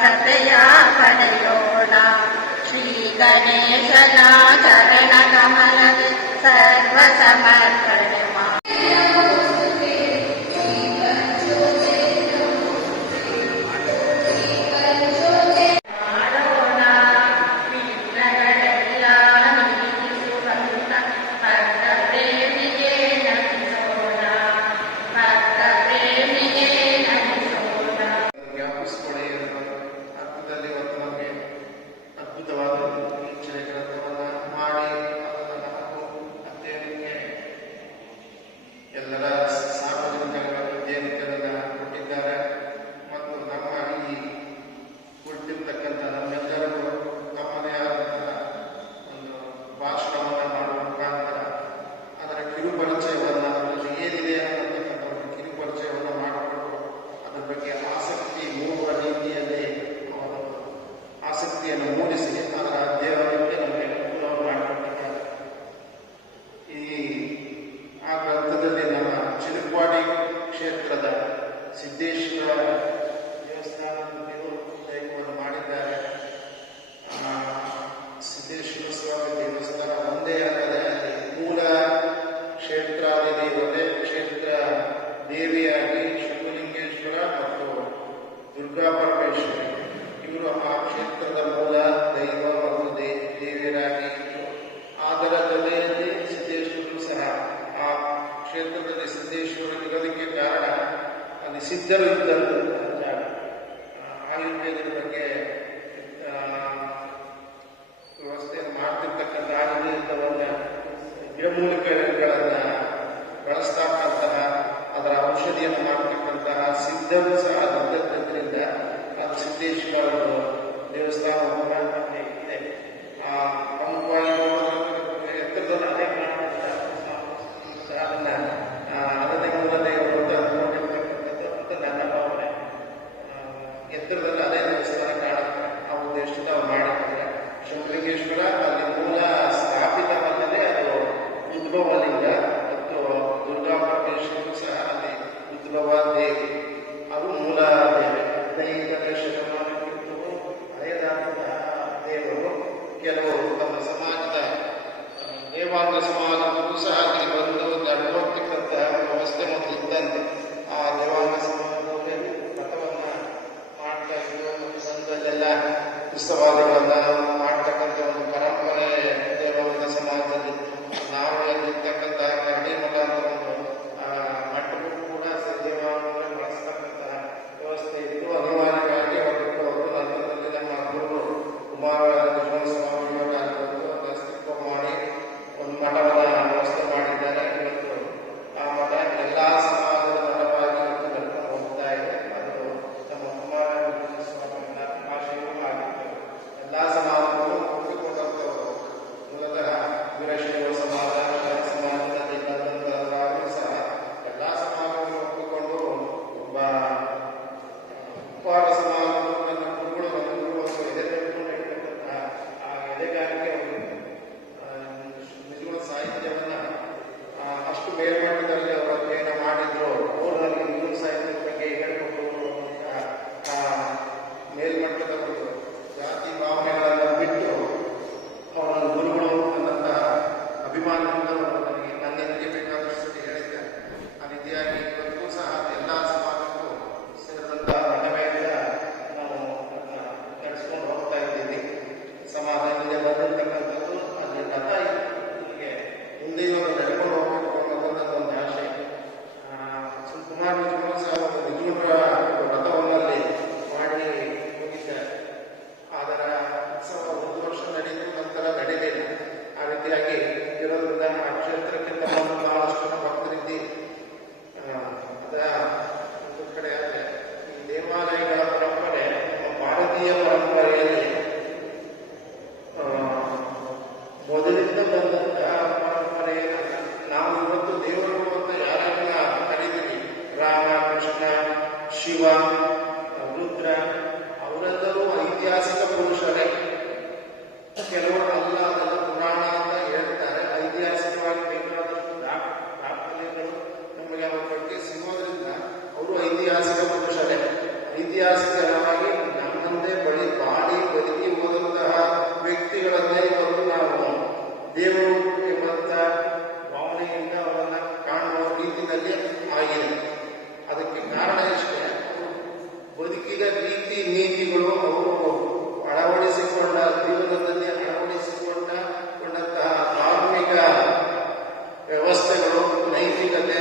ಸಾರ್ಥತೆಯ ಪಡೆಯೋಣ. ಶ್ರೀ ಗಣೇಶನ ಚರಣ ಕಮಲಕ್ಕೆ ಸರ್ವ ಸಮರ್ಪಣೆ ಮೂಡಿಸಿ ಅದರ ಅಧ್ಯಯನಕ್ಕೆ ನಮಗೆ ಅನುಕೂಲವನ್ನು ಮಾಡಿಕೊಟ್ಟಿದ್ದಾರೆ. ಆ ಗ್ರಂಥದಲ್ಲಿ ನಮ್ಮ ಚಿಲುಕ್ವಾಡಿ ಕ್ಷೇತ್ರದ ಸಿದ್ದೇಶ್ವರ ದೇವಸ್ಥಾನದ ದೇವವನ್ನು ಮಾಡಿದ್ದಾರೆ. ಸಿದ್ದೇಶ್ವರ ಸ್ವಾಮಿ ದೇವಸ್ಥಾನ ಒಂದೇ ಅಲ್ಲದೆ ಅಲ್ಲಿ ಮೂಲ ಕ್ಷೇತ್ರಾದಿ ದೇವತೆ ಕ್ಷೇತ್ರ ದೇವಿಯಾಗಿ ಶಿವಲಿಂಗೇಶ್ವರ ಮತ್ತು ದುರ್ಗಾ ಪರಮೇಶ್ವರಿ ಇವರು ಆ ಕ್ಷೇತ್ರದ ಮೂಲ ದೈವ ಮತ್ತು ದೇವಿಯರಾಗಿ ಅದರ ಜೊತೆಯಲ್ಲಿ ಸಿದ್ದೇಶ್ವರರು ಸಹ ಆ ಕ್ಷೇತ್ರದಲ್ಲಿ ಸಿದ್ದೇಶ್ವರ ಇರೋದಕ್ಕೆ ಕಾರಣ ಅಲ್ಲಿ ಸಿದ್ಧರು ಇದ್ದಂಥ ಜಾಗ. ಆಯುರ್ವೇದದ ಬಗ್ಗೆ ವ್ಯವಸ್ಥೆಯನ್ನು ಮಾಡ್ತಿರ್ತಕ್ಕಂಥ ಆಯುರ್ವೇದವನ್ನ ಗಿಡಮೂಲಿಕೆಗಳನ್ನ ಬಳಸ್ತಕ್ಕಂತಹ ಅದರ ಔಷಧಿಯನ್ನು ಮಾಡ್ತಕ್ಕಂತಹ ಸಿದ್ಧರು ಸಹ ಇದ್ದದ್ದರಿಂದ ಅದು ಸಿದ್ದೇಶ್ವರ ದೇವಸ್ಥಾನ ಇದೆ. ಪ್ರಮುಖವಾಗಿ ಎತ್ತರದಲ್ಲಿ ಅದೇ ಅದನ್ನೇ ಮೂಲ ದೇವರು ನೋಡಿರ್ತಕ್ಕಂಥದ್ದು ಅಂತ ನನ್ನ ಭಾವನೆ. ಎತ್ತರದಲ್ಲಿ ಅದೇ ದೇವಸ್ಥಾನ ಕಾಣುತ್ತೆ. ಆ ಉದ್ದೇಶದಿಂದ ಅವ್ರು ಮಾಡಿದ್ದಾರೆ. ಶಿವಲಿಂಗೇಶ್ವರ ಅಲ್ಲಿ ಮೂಲ ಸ್ಥಾಪಿತವಲ್ಲದೆ ಅದು ಉದ್ಭವ ಲಿಂಗ ಮತ್ತು ದುರ್ಗಾ ಪರಮೇಶ್ವರರು ಸಹ ಅಲ್ಲಿ ಉದ್ಭವ ದೇವಿ, ಅದು ಮೂಲ ದೇವಿ. ದೈಹಿಕ ಶತಮಾನಕ್ಕಿಂತಲೂ ಹಳೆಯದಾದಂತಹ ದೇವರು ಕೆಲವು ತಮ್ಮ ಸಮಾಜದ ದೇವಾಂಗ ಸಮಾಜಕ್ಕೂ ಸಹ ಅಲ್ಲಿ ಬಂದು ನಡ್ಕೊಳ್ತಕ್ಕಂತಹ ವ್ಯವಸ್ಥೆ ಮತ್ತು ಇದ್ದಂತೆ ಆ ದೇವಾಂಗ ಸಮಾಜದಲ್ಲಿ ಮತವನ್ನ ಮಾಡ್ತಾ ಇದ್ದು ಬಂದಲ್ಲೆಲ್ಲ ಉತ್ಸವಾದಿಗಳನ್ನ ಮಾಡ್ತಕ್ಕಂಥ ಒಂದು ಪರಂಪರೆ ದೇವಾಂಗ ಸಮಾಜದಲ್ಲಿ ನಾವು ಎಲ್ಲಿರ್ತಕ್ಕಂತಹ ಕರಡಿ ಮಠ ಅಂತ ಒಂದು ಮಠಕ್ಕೂ ಕೂಡ ದೇವಾಂಗ ಬಳಸ್ತಕ್ಕಂತಹ ವ್ಯವಸ್ಥೆ ಇದ್ದು ಅನಿವಾರ್ಯವಾಗಿ ಅವರು ನಂತರದಲ್ಲಿ ನಮ್ಮ ಗುರು ಕುಮಾರ ಸ್ವಾಮಿಯವರ ಅಸ್ತಿತ್ವ ಮಾಡಿ ಒಂದು ಮಠವನ್ನ ವ್ಯವಸ್ಥೆ ಮಾಡಿದ್ದಾರೆ. ಇವತ್ತು ಆ ಮಠ ಎಲ್ಲ ಸಮಾಜದ ಮಠವಾಗಿ ಇವತ್ತು ನಡ್ಕೊಂಡು ಹೋಗ್ತಾ ಇದೆ. ಅದು ನಮ್ಮ ಕುಮಾರ ಸ್ವಾಮಿಯ ಭಾಷೆಯೂ ಆಗಿತ್ತು. ಎಲ್ಲ ಸಮಾಜಗಳು ಒಪ್ಪಿಕೊಂಡಂಥವರು ಮೂಲತಃ ವೀರಶೈವ ಸಮಾಜ ಸಮಾಜದಲ್ಲಿ ಇದ್ದಂಥವರಾದರೂ ಸಹ ಎಲ್ಲ ಸಮಾಜಗಳು ಒಪ್ಪಿಕೊಂಡು ಒಬ್ಬ ಉಪಹಾರ ಸಮಾಜಗಳು ನನ್ನ ಗುರುಗಳು ಎದೆ ತೆಗೆದುಕೊಂಡಿರ್ತಕ್ಕಂತಹ ಆ ಎದೆಗಾರಿಕೆ ನಿಜವಾದ ಸಾಹಿತ್ಯವನ್ನ ಅಷ್ಟು ಮೇಲ್ಮಟ್ಟದಲ್ಲಿ ಅವರು ಅಧ್ಯಯನ ಮಾಡಿದ್ರು. ಊರಿನಲ್ಲಿ ಹಿಂದೂ ಸಾಹಿತ್ಯದ ಬಗ್ಗೆ ಹೇಳಿಕೊಂಡು ಮೇಲ್ಮಟ್ಟದವರು ಜಾತಿ ಭಾವನೆಗಳನ್ನು ಬಿಟ್ಟು ಅವರ ಗುರುಗಳು ಅನ್ನಂತಹ ಅಭಿಮಾನದಿಂದ ನನಗೆ ನನ್ನೆಂದಿಗೆ ಬೇಕಾದಷ್ಟು ಹೇಳಿದ್ದಾರೆ. ಆ ರೀತಿಯಾಗಿ ಇವತ್ತು ಸಹ ಎಲ್ಲ ಸಮಾಜಕ್ಕೂ ಸೇರಿದಂತಹ ಮಹಿಮೆಯಿಂದ ನೀತಿಗಳು ಅವರು ಅಳವಡಿಸಿಕೊಂಡ ಜೀವನದಲ್ಲಿ ಅಳವಡಿಸಿಕೊಂಡಂತಹ ಧಾರ್ಮಿಕ ವ್ಯವಸ್ಥೆಗಳು, ನೈತಿಕತೆ,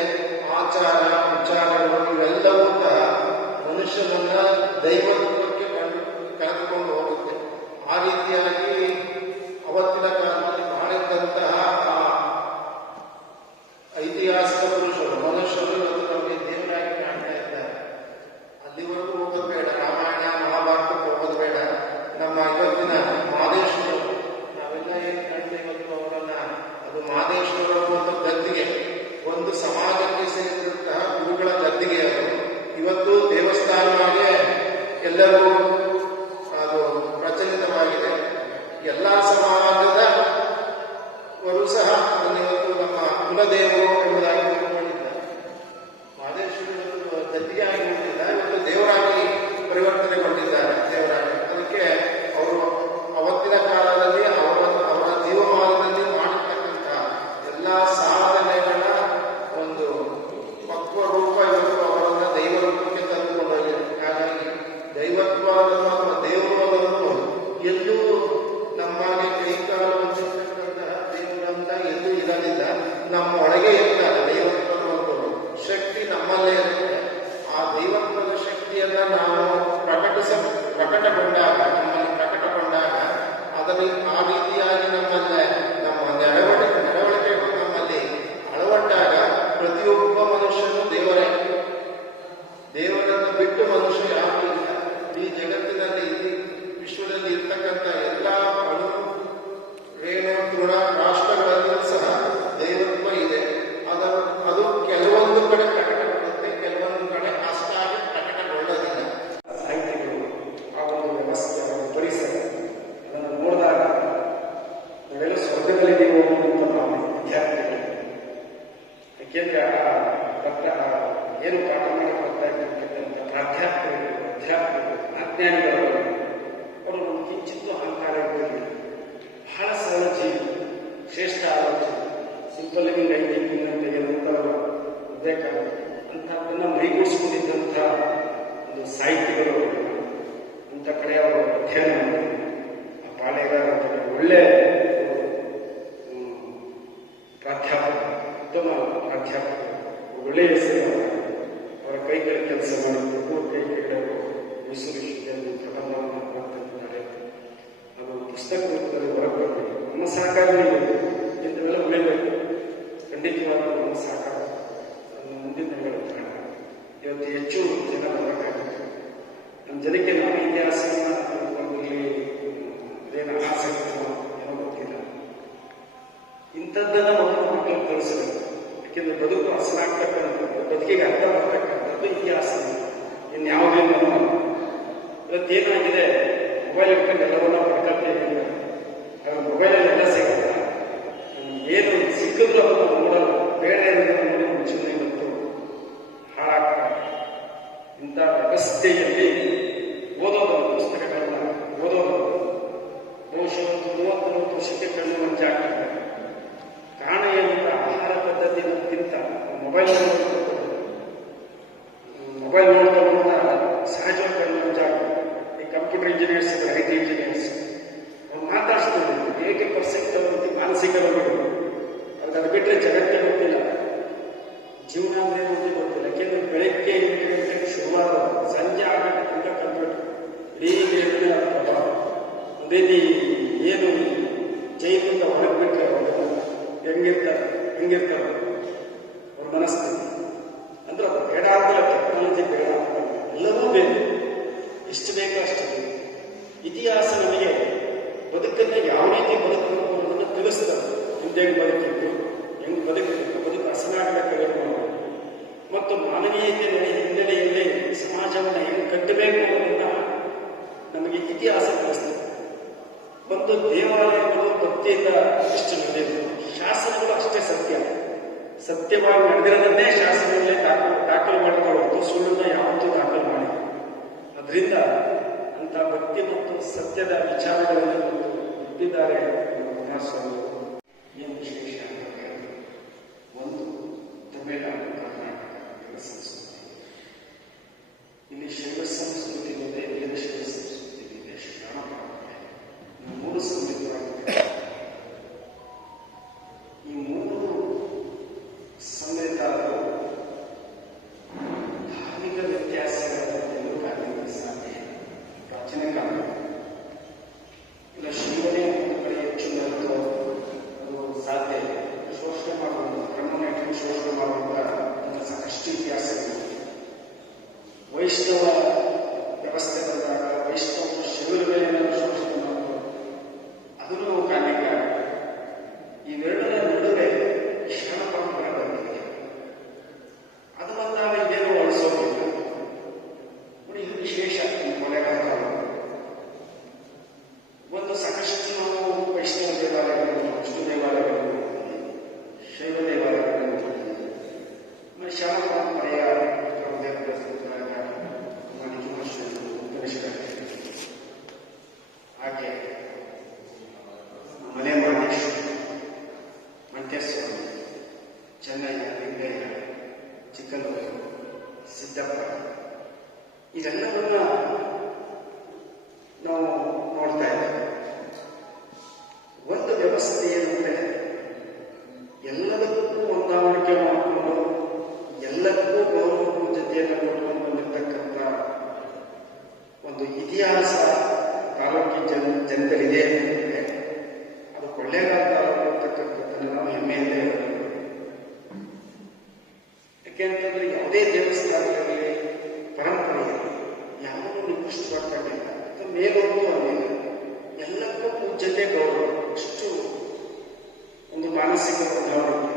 ಆಚಾರ ವಿಚಾರಗಳು ಇವೆಲ್ಲವೂ ಸಹ ಮನುಷ್ಯನನ್ನ ದೈವತ್ವಕ್ಕೆ ಕರೆದುಕೊಂಡು ಹೋಗುತ್ತೆ. ಆ ರೀತಿಯಾಗಿ ಅವತ್ತಿನ ಕಾಲದಲ್ಲಿ ಮಾಡಿದ್ದಂತಹ ಐತಿಹಾಸಿಕ ಪುರುಷರು ಮನುಷ್ಯರು ಇವತ್ತು ನಮಗೆ ದೇವರಾಗಿ ಕಾಣ್ತಾ ಇದ್ದಾರೆ. ಅಲ್ಲಿವರೆಗೂ ಹೋಗೋದು ಬೇಡ, ರಾಮಾಯಣ ಮಹಾಭಾರತಕ್ಕೆ ಹೋಗೋದು ಬೇಡ. ನಮ್ಮ ಇವತ್ತಿನ ಮಹದೇಶ್ವರರು ನಾವೆಲ್ಲ ಏನು ಕಂಡು ಇವತ್ತು ಅವರನ್ನ ಅದು ಮಹದೇಶ್ವರರು ಮತ್ತು ಗದ್ದಿಗೆ ಒಂದು ಸಮಾಜಕ್ಕೆ ಸೇರಿದಂತಹ ಗುರುಗಳ ಗದ್ದಿಗೆ ಅದು ಇವತ್ತು ದೇವಸ್ಥಾನವಾಗಿ ಎಲ್ಲರಿಗೂ ಅದು ಪ್ರಚಲಿತವಾಗಿದೆ. ಎಲ್ಲಾ ಸಮಾಜದ ವರು ಸಹ ಇವತ್ತು ನಮ್ಮ ಕುಲದೇವರು ಎಂಬುದಾಗಿ ಮಾಡಿದ್ದಾರೆ. ಮಹದೇಶ್ವರರು ಗದ್ದಿಗೆ ಆಗಿರುವುದಿಲ್ಲ, ಇವತ್ತು ದೇವರಾಗಿ ಪರಿವರ್ತನೆಗೊಂಡಿದ್ದಾರೆ. ದೇವರಾಗಿ ಅದಕ್ಕೆ ಅವರು ಅವತ್ತಿನ ಕಾಲದಲ್ಲಿ ಅವರ ಜೀವಮಾನದಲ್ಲಿ ಮಾಡಿರ್ತಕ್ಕಂತಹ ಎಲ್ಲ ಸಾಧನೆಗಳ ಒಂದು ಪಕ್ವ ರೂಪ ಇವತ್ತು ಅವರನ್ನ ದೈವ ರೂಪಕ್ಕೆ ತಂದುಕೊಂಡೋಗಿದೆ. ಹಾಗಾಗಿ ದೈವತ್ವ ಅಥವಾ ದೇವರು ಅನ್ನೋದು ಎಲ್ಲೂ ನಮಗೆ ಕೈಕಾಲು ಹೊಂದಿರತಕ್ಕಂತಹ ದೇವರಂತ ಎಲ್ಲೂ ಇರಲಿಲ್ಲ. ನಮ್ಮ ಒಳಗೆ ಇರ್ತಾರೆ ದೈವತ್ವದ ಒಂದು ಶಕ್ತಿ ನಮ್ಮಲ್ಲೇ ಇರುತ್ತೆ. ಆ ದೈವತ್ವದ ಶಕ್ತಿಯನ್ನ ನಾವು ಪ್ರಕಟಗೊಂಡಾಗ ನಮ್ಮಲ್ಲಿ ಪ್ರಕಟಗೊಂಡಾಗ ಅದರಲ್ಲಿ ಆ ರೀತಿಯಾಗಿ ನಮ್ಮಲ್ಲೇ ನಮ್ಮ ನಡವಳಿಕೆಗಳು ನಮ್ಮಲ್ಲಿ ಅಳವಟ್ಟಾಗ ಪ್ರತಿಯೊಬ್ಬ ಮನುಷ್ಯನು ದೇವರನ್ನು ಬಿಟ್ಟು ಮನುಷ್ಯ ಯಾರೂ ಇಲ್ಲ. ಈ ಜಗತ್ತಿನಲ್ಲಿ ವಿಶ್ವದಲ್ಲಿ ಇರ್ತಕ್ಕಂಥ ಎಲ್ಲ ಅಣು ರೇಣು ತೃಣ ರಾಷ್ಟ್ರಗಳಲ್ಲೂ ಸಹ ದೈವತ್ವ ಇದೆ. ಅದು ಕೆಲವೊಂದು ಕಡೆ ಪ್ರಕಟಗೊಳ್ಳುತ್ತೆ, ಕೆಲವೊಂದು ಕಡೆ ಅಷ್ಟಾಗಿ ಪ್ರಕಟಗೊಳ್ಳೋದಿಲ್ಲ. ಸಾಹಿತ್ಯಗಳು, ಆ ಒಂದು ವ್ಯವಸ್ಥೆ, ಪರಿಸರ ಅದನ್ನು ನೋಡಿದಾಗ ನಾವೆಲ್ಲ ಸ್ವರ್ಗದಲ್ಲಿದ್ದೀವೋ ಅಂತ ನಾವು ವಿದ್ಯಾರ್ಥಿಗಳು. ಯಾಕೆಂದ್ರೆ ಏನು ಪಾಠ ಮಾಡಕ್ಕೆ ಬರ್ತಾ ಇರ್ತಕ್ಕಂಥ ಪ್ರಾಧ್ಯಾಪಕರು, ಅಧ್ಯಾಪಕರು, ಅಜ್ಞಾನಿಗಳು ಅವರು ಒಂದು ಕಿಂಚಿತ್ತು ಅಹಂಕಾರ ಇರಲಿಲ್ಲ. ಬಹಳ ಸರಳ ಜೀವಿ, ಶ್ರೇಷ್ಠ ಆಲೋಚನೆ, ಸಿಂಪಲ್ ಲಿವಿಂಗ್ ಐ ಥಿಂಕಿಂಗ್ ಅಂತ ಏನಂತವರು ಬೇಕಾಗುತ್ತೆ ಅಂತಹದನ್ನ ಮೈಗೂಡಿಸಿಕೊಂಡಿದ್ದಂಥ ಒಂದು ಸಾಹಿತಿಗಳು ಅಂತ ಕಡೆ ಅವರು ಅಧ್ಯಯನ ಮಾಡಿದ್ರು. ಆ ಪಾಳೆಗಾರ ಒಳ್ಳೆ ಪ್ರಾಧ್ಯಾಪಕ, ಉತ್ತಮ ಪ್ರಾಧ್ಯಾಪಕ, ಒಳ್ಳೆಯ ಹೆಸರು. ಅವರ ಕೈಗಳ ಕೆಲಸ ಮಾಡಿದ್ದು ಕೈ ಕೆಳಗಡೆ ಮೈಸೂರು ವಿಶ್ವವಿದ್ಯಾಲಯ ಪ್ರಬಂಧವನ್ನು ಮಾಡ್ತಿದ್ದಾರೆ. ಅದು ಪುಸ್ತಕ ರೂಪದಲ್ಲಿ ಹೊರಬರಬೇಕು. ನಮ್ಮ ಸಹಕಾರ ಇಂಥವೆಲ್ಲ ಉಳಿಬೇಕು. ಖಂಡಿತವಾದ ನಮ್ಮ ಸಹಕಾರ ಮುಂದಿನ ದಿನಗಳ ಕಾರಣ ಇವತ್ತು ಹೆಚ್ಚು ಜನ ಬರಬೇಕಾಗುತ್ತೆ. ನಮ್ಮ ಜನಕ್ಕೆ ನಮ್ಮ ಇತಿಹಾಸವನ್ನು ಇದೇನು ಆಸಕ್ತಿ ಏನೋ ಗೊತ್ತಿಲ್ಲ. ಇಂಥದ್ದನ್ನ ಮಕ್ಕಳು ಕಲಿಸಬೇಕು. ಯಾಕೆಂದ್ರೆ ಬದುಕು ಹಸನಾಗ್ತಕ್ಕಂಥದ್ದು, ಬದುಕಿಗೆ ಅರ್ಥ ಬರ್ತಕ್ಕಂಥದ್ದು ಇತಿಹಾಸ. ಇನ್ಯಾವುದೇನು ಇವತ್ತೇನಾಗಿದೆ, ಮೊಬೈಲ್ ಇಟ್ಕೊಂಡು ಎಲ್ಲವನ್ನ ಪಡ್ಕೊಳ್ತಾ ಇದ್ದೀವಿ. ಮೊಬೈಲಲ್ಲಿ ಎಲ್ಲ ಸಿಗುತ್ತೆ. ಏನು ಸಿಕ್ಕಿದ್ರು ಅದನ್ನು ನೋಡಲ್ಲ, ಬೇರೆ ನೋಡಿ ಮುಂಚೆನೆ ಇವತ್ತು ಹಾಳಾಗ್ತಾರೆ. ಇಂಥ ವ್ಯವಸ್ಥೆಯಲ್ಲಿ ಓದೋದು, ಪುಸ್ತಕಗಳನ್ನ ಓದೋದು ಬಹುಶಃ 30-40 ವರ್ಷಕ್ಕೆ ಕಣ್ಣು ಮಂಚಾಗ್ತದೆ. ಕಾರಣ ಏನಂತ ಆಹಾರ ಪದ್ಧತಿಗಿಂತ ಮೊಬೈಲ್ ನೋಡೋದ್ರಿಂದ ಸಹಜವಾಗಿ ಕಣ್ಣು ಮಂಚಾಗ್ತದೆ. ಈ ಕಂಪ್ಯೂಟರ್ ಇಂಜಿನಿಯರ್ಸ್ ಇದ್ದಾರೆ, IT ಇಂಜಿನಿಯರ್ಸ್, ಅವ್ರು ಮಾತಾಡಿಸ್ತಾರೆ 80% ಅವ್ರಿಗೆ ಮಾನಸಿಕ ರೋಗಗಳು. ಅದು ಬಿಟ್ಟರೆ ಜಗತ್ತೇ ಗೊತ್ತಿಲ್ಲ, ಜೀವನ ಅಂದ್ರೆ ಗೊತ್ತಿಲ್ಲ. ಯಾಕೆಂದ್ರೆ ಬೆಳಗ್ಗೆ 8 ಗಂಟೆಗೆ ಶುರುವಾದ ಸಂಜೆ 6 ಗಂಟೆ ತನಕ ಕಂಪ್ಯೂಟರ್ ಇಡೀ ಒಂದೇ ಏನು ಜೈಲಿಂದ ಹೊರಗೆ ಬಿಟ್ಟರೆ ಹೆಂಗಿರ್ತಾರೆ ಅವ್ರ ಮನಸ್ಥಿತಿ. ಅಂದ್ರೆ ಅದು ಬೇಡ ಆಗಲ್ಲ, ಟೆಕ್ನಾಲಜಿ ಬೇಡ ಆಗಲ್ಲ, ಎಲ್ಲವೂ ಬೇಕು, ಎಷ್ಟು ಬೇಕೋ ಅಷ್ಟು ಬೇಕು. ಇತಿಹಾಸ ನಮಗೆ ಬದುಕನ್ನು ಯಾವ ರೀತಿ ಬದುಕಬೇಕು ಅನ್ನೋದನ್ನು ತಿಳಿಸ್ತದೆ. ಹಿಂದೆ ಬದುಕಿದ್ದು, ಹೆಂಗ್ ಬದುಕಬೇಕು, ಬದುಕು ಹಸನಾಗದ ಕಲೆ ಮಾಡಬೇಕು ಮತ್ತು ಮಾನವೀಯತೆ ಹಿನ್ನೆಲೆಯಲ್ಲಿ ಸಮಾಜವನ್ನು ಹೆಂಗ್ ಕಟ್ಟಬೇಕು ಅನ್ನೋದನ್ನ ನಮಗೆ ಇತಿಹಾಸ ತಿಳಿಸ್ತದೆ. ಒಂದು ದೇವಾಲಯಗಳು ಭಕ್ತಿಯಿಂದ ಇಷ್ಟು ನಡೆಯುವುದು, ಶಾಸನಗಳು ಅಷ್ಟೇ ಸತ್ಯವಾಗಿ ನಡೆದಿರೋದನ್ನೇ ಶಾಸನಗಳೇ ದಾಖಲು ಮಾಡ್ತಾ ಹೊರತು ಸುಳ್ಳನ್ನ ಯಾವತ್ತೂ ದಾಖಲು ಮಾಡಿ. ಅದರಿಂದ ಅಂತ ಭಕ್ತಿ ಮತ್ತು ಸತ್ಯದ ವಿಚಾರಗಳನ್ನು ಇಟ್ಟಿದ್ದಾರೆ ಕುಮಾರಸ್ವಾಮಿ. ಏನು ವಿಶೇಷ ಅಂತ ಹೇಳಿದ್ರೆ, ಒಂದು ತಮಿಳುನಾಡು, ಕರ್ನಾಟಕ ಸಂಸ್ಕೃತಿ, ಇಲ್ಲಿ ಶೈವ ಸಂಸ್ಕೃತಿ ಇದೆ, ಶೈವ ಕಾಣುತ್ತೆ. ಇಲ್ಲ ಶಿವನೇ ಒಂದು ಕಡೆ ಹೆಚ್ಚು ಮರೆತು ಅದು ಸಾಧ್ಯ ಇಲ್ಲ. ಶೋಷಣೆ ಮಾಡುವುದು ಕ್ರಮವಾಗಿ ಶೋಷಣೆ ಮಾಡುವಂತ ಸಾಕಷ್ಟು ಇತಿಹಾಸಗಳು. ವೈಷ್ಣವ ವ್ಯವಸ್ಥೆ ಬಂದಾಗ ವೈಷ್ಣವ ಶಿವರ ಮೇಲೆ ಶೋಷಣೆ ಮಾಡೋದು ಅದನ್ನು ನಾವು ಕಾಣಲಿಕ್ಕೆ ಇವೆರಡರ ನಡುವೆ ಶರಣ ಪರಂಪರೆ ಬಂದಿದೆ. ಅದು ಬಂದಾಗ ಇದೇನು ಅಳಿಸೋದಿಲ್ಲ ನೋಡಿ. ಇದು ವಿಶೇಷ ಕೊನೆಗಾಲ ಒಂದು ಸಾಕಷ್ಟು ನಾವು ವೈಷ್ಣವ ದೇವಾಲಯಗಳು, ವಿಷ್ಣು ದೇವಾಲಯಗಳು, ಶೈವ ದೇವಾಲಯಗಳು, ಶರಣ ಪರಂಪರೆಯ ಹಾಗೆ ಮನೆ ಮಹೇಶ್ವರ, ಮಂಟೇಶ್ವರ, ಚೆನ್ನಯ್ಯ, ಲಿಂಗಯ್ಯ, ಚಿಕ್ಕನೂರು, ಸಿದ್ದಪ್ಪ ಇದೆಲ್ಲವನ್ನ ನಾವು ನೋಡ್ತಾ ಇದ್ದೇವೆ. ಒಂದು ವ್ಯವಸ್ಥೆ ಏನಂದ್ರೆ ಎಲ್ಲದಕ್ಕೂ ಹೊಂದಾಣಿಕೆ ಮಾಡಿಕೊಂಡು ಎಲ್ಲಕ್ಕೂ ಗೌರವ ಜೊತೆಯನ್ನು ಕೊಟ್ಕೊಂಡು ಬಂದಿರತಕ್ಕಂಥ ಒಂದು ಇತಿಹಾಸ ತಾಲೂಕಿನ ಜನತೆಯಲ್ಲಿದೆ ಅಂತಂದ್ರೆ ಅದು ಕೊಳ್ಳೇಗಾಲ ತಾಲೂಕು ಅಂತಕ್ಕಂಥದ್ದನ್ನು ನಾವು ಹೆಮ್ಮೆಯಿಂದ ಹೇಳಬೇಕು. ಯಾಕೆಂತಂದ್ರೆ ಯಾವುದೇ ದೇವಸ್ಥಾನದಲ್ಲಿ ಪರಂಪರೆ ಯಾವುದೂ ನಿಕೃಷ್ಟವಾಗಿಲ್ಲ, ಮೇಲೊಂದು ಅಲ್ಲಿಲ್ಲ, ಎಲ್ಲಕ್ಕೂ ಪೂಜ್ಯತೆ ಗೌರವ. ಇಷ್ಟು ಒಂದು ಮಾನಸಿಕ ಉದಾಹರಣೆ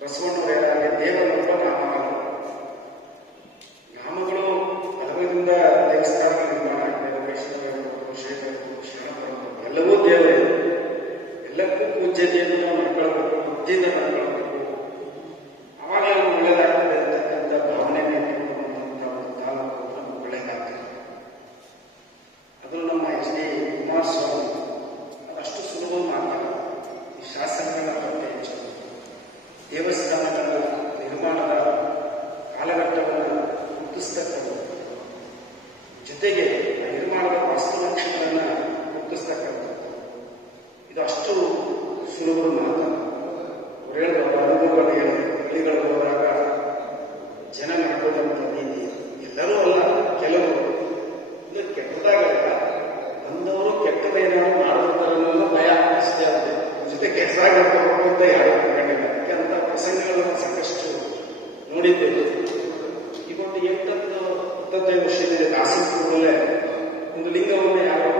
ಬಸವಣ್ಣವರ ದೇವರೊಬ್ಬ ನಾಮಗಳು ಹಲವರಿಂದ ದೇವಸ್ಥಾನಗಳ ನಿರ್ಮಾಣ ಆಗಿದೆ. ವೈಷ್ಣವ ಶರಣ ಪರಂಪರೆ ಎಲ್ಲವೂ ದೇವರೇ, ಎಲ್ಲಕ್ಕೂ ಪೂಜ್ಯತೆಯನ್ನು ನಾವು ನಡ್ಕೊಳ್ಬೇಕು, ಬುದ್ಧಿಯಿಂದ ನಡ್ಕೊಳ್ಬೇಕು. ಆವಾಗ ನಾವು ಒಳ್ಳೆಯದಾಗ್ತದೆ ಅಂತಕ್ಕಂಥ ಭಾವನೆಯನ್ನು ಇಟ್ಟುಕೊಳ್ಳುವಂಥ ಒಂದು ತಾಲೂಕು ನಮ್ಗೆ ಒಳ್ಳೆಯದಾಗ್ತದೆ. ಅದು ನಮ್ಮ ಎಚ್ ಡಿ ಕುಮಾರಸ್ವಾಮಿ ಅದಷ್ಟು ಸುಲಭ ಮಾಡ್ತಾರೆ. ಈ ಶಾಸನಗಳ ಬಗ್ಗೆ ಹೆಚ್ಚು ದೇವಸ್ಥಾನಗಳ ನಿರ್ಮಾಣದ ಕಾಲಘಟ್ಟವನ್ನು ಗುರುತಿಸ್ತಕ್ಕಂಥ ಜೊತೆಗೆ ನಿರ್ಮಾಣದ ವಾಸ್ತುನಕ್ಷೆಗಳನ್ನು ಗುರುತಿಸ್ತಕ್ಕಂಥದ್ದು ಇದು ಅಷ್ಟು ಸುಲಭದ ಮಾತು. ಹೇಳಿದವರ ಅನುಭವಗಳು ಹಳ್ಳಿಗಳು ಹೋದಾಗ ಜನ ನಡ್ಕೊಂಡಂಥ ನೀತಿ ಎಲ್ಲರೂ ಅಲ್ಲ, ಕೆಲವರು ಇದು ಕೆಟ್ಟದಾಗಲ್ಲ, ಬಂದವರು ಕೆಟ್ಟದೇನಾದ್ರು ಮಾಡುವುದರನ್ನು ಭಯ ಅಷ್ಟೇ ಆಗುತ್ತೆ. ಜೊತೆ ಕೆಟ್ಟದಾಗಬೇಕು ಅಂತ ಯಾರು ಕಂಡಿಲ್ಲ. ಅಂತ ಪ್ರಸಂಗಗಳನ್ನು ಸಾಕಷ್ಟು ನೋಡಿದ್ದೇವೆ. ಇವತ್ತು 8-10 ವರ್ಷದಿಂದ ದಾಸನಪುರದಲ್ಲೇ ಒಂದು ಲಿಂಗವನ್ನು ಯಾರು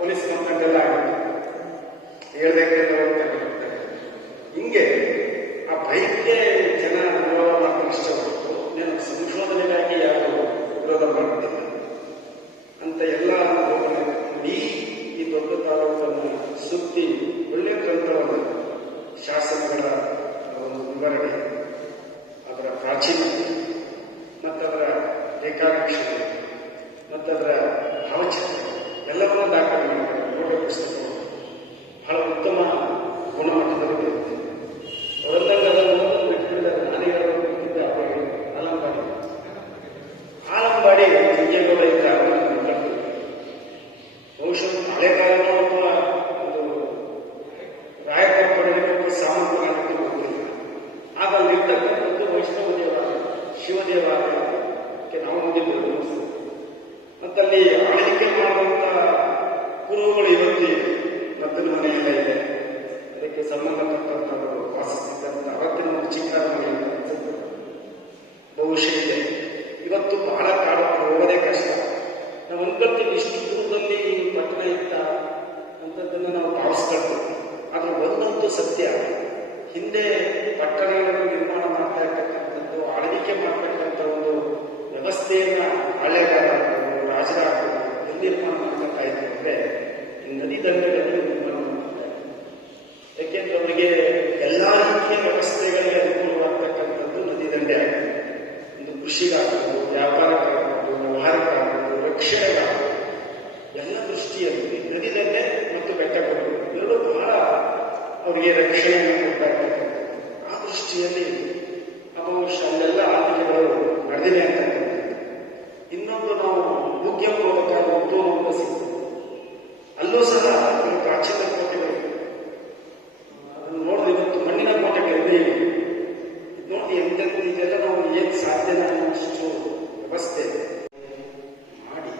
ಪೊಲೀಸ್ ಕಂಪ್ಲೇಂಟ್ ಎಲ್ಲ ಆಗುತ್ತೆ, ಹೇಳ್ಬೇಕು ಹಿಂಗೆ ಆ ಬೈಕ್ಗೆ ಜನ ವಿರೋಧ ಮಾಡ್ಕೊಂಡು ಇಷ್ಟಪಟ್ಟು నేను ಸಂಶೋಧನೆಗಾಗಿ ಯಾರು ವಿರೋಧ ಮಾಡುತ್ತಿಲ್ಲ ಅಂತ ಎಲ್ಲ ಇಡೀ ಈ ದೊಡ್ಡ ತಾಲೂಕನ್ನು ಸುತ್ತಿ ಒಳ್ಳೆ ಗ್ರಂಥವನ್ನು ಶಾಸನಗಳ ಒಂದು ವಿವರಣೆ, ಅದರ ಪ್ರಾಚೀನತೆ ಮತ್ತದರ ರೇಖಾನಕ್ಷೆ ಮತ್ತದರ ಭಾವಚಿತ್ರ ಎಲ್ಲವನ್ನೂ ದಾಖಲೆ ಮಾಡಿದ್ದಾರೆ. ನೋಡುವ ಪುಸ್ತಕಗಳು ಬಹಳ ಉತ್ತಮ ಗುಣಮಟ್ಟದಲ್ಲಿ ಬರುತ್ತೆ. ಅವರೆಲ್ಲ ನಾನೇ ಹೇಳಬೇಕಿದ್ದ ಆಲಂಬಾಡಿ ಹಿಂಗೇಗೌಡ ಇದ್ದ ಬಹುಶಃ ಹಳೆಗಾಲದ ಅಥವಾ ಒಂದು ರಾಯಕರ ಪಡೆಯಲು ಸಾಮಂತರಾಗಕ್ಕೆ ಹೋಗಲಿಲ್ಲ. ಆಗ ಅಲ್ಲಿರ್ತಕ್ಕಂಥದ್ದು ವೈಷ್ಣವ ದೇವಾಲಯ, ಶಿವ ದೇವಾಲಯಕ್ಕೆ ನಾವು ಹೋಗಿದ್ದೇವೆ. ಮತ್ತಲ್ಲಿ ಆಳ್ವಿಕೆ ಮಾಡುವಂತ ಕುರುಹುಗಳು ಇವತ್ತು ಮದ್ದನ ಮನೆಯಲ್ಲ ಇದೆ. ಅದಕ್ಕೆ ಸಂಬಂಧಪಟ್ಟಂತವರು ವಾಸಿಸಿದಂತ ಅವತ್ತಿನ ಒಂದು ಚಿಕ್ಕ ಮನೆ ಬಹುಶಃ ಇದೆ. ಇವತ್ತು ಬಹಳ ಕಾಡು ಹೋಗೋದೇ ಕಷ್ಟ. ನಾವು ಅನ್ಕೊಳ್ತೀವಿ ಇಷ್ಟು ದೂರದಲ್ಲಿ ಪಟ್ಟಣ ಇತ್ತ ಅಂತದನ್ನು ನಾವು ಭಾವಿಸ್ಕೊಳ್ತೀವಿ. ಆದ್ರೆ ಒಂದಂತೂ ಸತ್ಯ, ಹಿಂದೆ ಪಟ್ಟಣಗಳನ್ನು ನಿರ್ಮಾಣ ಮಾಡ್ತಾ ಇರ್ತಕ್ಕಂಥದ್ದು, ಆಳ್ವಿಕೆ ಮಾಡ್ತಕ್ಕಂಥ ಒಂದು ವ್ಯವಸ್ಥೆಯನ್ನ ಹಳೆಗಾಲ ರಾಜರ ನಿರ್ಮಾಣ ಮಾಡ್ತಾ ಇದ್ರು ಅಂದ್ರೆ ನದಿ ದಂಡೆಗಳಲ್ಲಿ ನಿರ್ಮಾಣ ಮಾಡ್ತಾರೆ. ಯಾಕೆಂದ್ರೆ ಅವರಿಗೆ ಎಲ್ಲಾ ರೀತಿಯ ವ್ಯವಸ್ಥೆಗಳಿಗೆ ಅನುಕೂಲವಾಗ್ತಕ್ಕಂಥದ್ದು ನದಿ ದಂಡೆ ಆಗಿದೆ. ಒಂದು ಕೃಷಿಗಾಗಬಹುದು, ವ್ಯಾಪಾರಕ್ಕಾಗಬಹುದು, ವ್ಯವಹಾರಕ್ಕಾಗಬಹುದು, ರಕ್ಷಣೆಗಾಗಬಹುದು, ಎಲ್ಲ ದೃಷ್ಟಿಯಲ್ಲಿ ನದಿ ದಂಡೆ ಮತ್ತು ಬೆಟ್ಟಗಳು ಎರಡೂ ಬಹಳ ಅವರಿಗೆ ರಕ್ಷಣೆಯನ್ನು ಕೊಡ್ತಾ ಇರ್ತಕ್ಕಂಥದ್ದು. ಆ ದೃಷ್ಟಿಯಲ್ಲಿ ಬಹುಶಃ ಅಲ್ಲೆಲ್ಲ ಆರ್ಥಿಕಗಳು ನಡೆದಿದೆ ಅಂತಕ್ಕಂಥದ್ದು. ಇನ್ನೊಂದು ನಾವು ಮುಖ್ಯ ಹೋಗಬೇಕಾದ ಉತ್ತಮ ಸಿಗ್ತದೆ. ಅಲ್ಲೂ ಸಹ ಪ್ರಾಚೀನ ಕೋಟೆಗಳು ಅದನ್ನು ನೋಡಿದ್ರೆ ಇವತ್ತು ಮಣ್ಣಿನ ಕೋಟೆಗಳಿದೆ. ನೋಡಿ ಎಂತೆಂಥ ಇದೆಲ್ಲ ನಾವು ಏನ್ ಸಾಧ್ಯನ ಅಷ್ಟು ವ್ಯವಸ್ಥೆ ಮಾಡಿ